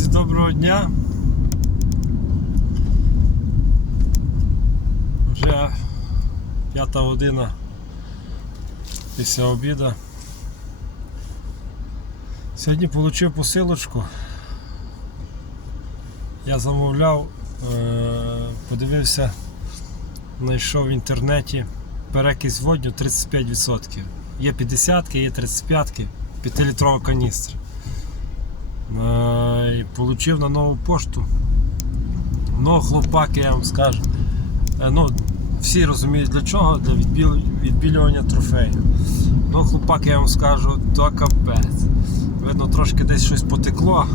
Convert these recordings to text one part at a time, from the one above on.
Друзі, доброго дня. Вже п'ята година після обіду. Сьогодні отримав посилочку. Я замовляв, е, подивився, знайшов в інтернеті перекись водню 35%. Є 50-ки, є 35-ки, 5-літрова каністра. Получив на нову пошту. Ну, хлопаки, я вам скажу. Е, Ну, всі розуміють для чого, для відбіл... відбілювання трофею. Ну, хлопаки, я вам скажу, то капець. Видно, трошки десь щось потекло,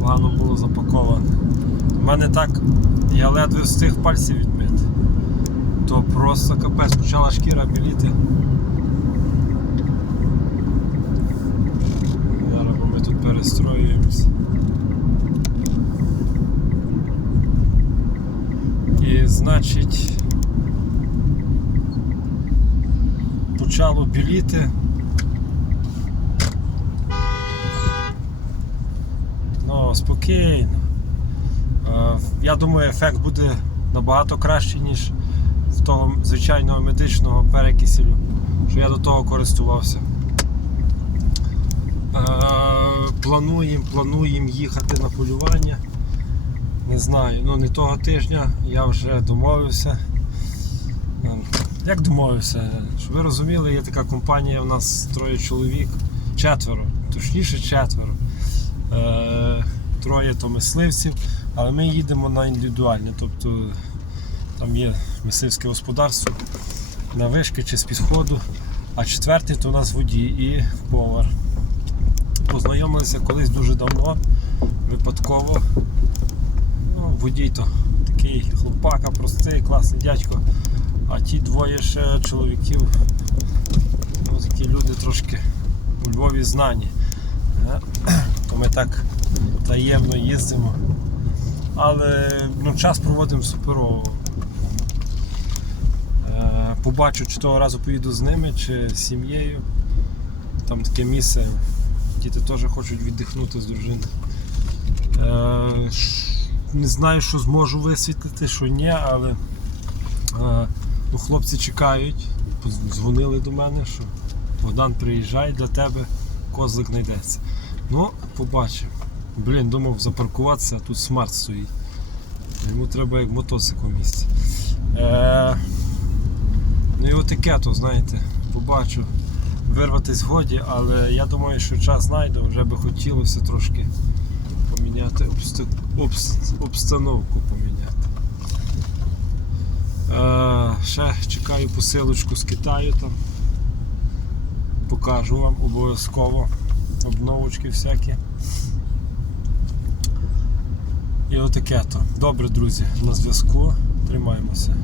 погано було запаковане. У мене так, я ледве встиг пальці відмити. То просто капець, почала шкіра біліти. Зараз бо ми тут перестроюємось. І значить почало біліти. Ну, спокійно. Е, Я думаю, ефект буде набагато кращий, ніж в того звичайного медичного перекиселю, що я до того користувався. Е, Плануємо, плануємо їхати на полювання. Не знаю, ну не того тижня я вже домовився. Е, Як домовився? Щоб ви розуміли, є така компанія, у нас троє чоловік, четверо, точніше четверо. Е, Троє то мисливців, але ми їдемо на індивідуальне, тобто там є мисливське господарство на вишки чи з підходу, а четвертий то у нас водій і повар. Познайомилися колись дуже давно, водій то такий хлопака, простий, класний дядько. А ті двоє ще чоловіків, ну, такі люди трошки у Львові знані. Е, То ми так таємно їздимо. Але ну, час проводимо суперово. Е, Побачу, чи того разу поїду з ними, чи з сім'єю. Там таке місце. Діти теж хочуть віддихнути з дружиною. Не знаю, що зможу висвітлити, що ні, але е, ну, хлопці чекають, дзвонили до мене, що Богдан приїжджає для тебе, козлик знайдеться. Ну, побачимо. Блін, думав запаркуватися, а тут смарт стоїть. Йому треба як мотоцикл в місці. Е, ну і отаке то, знаєте, побачу. Вирватись годі, але я думаю, що час знайду, вже би хотілося трошки поміняти обста... обс- обстановку поміняти. Е, ще чекаю посилочку з Китаю там. Покажу вам обов'язково обновочки всякі. І отаке то. Добре, друзі, на зв'язку. Тримаємося.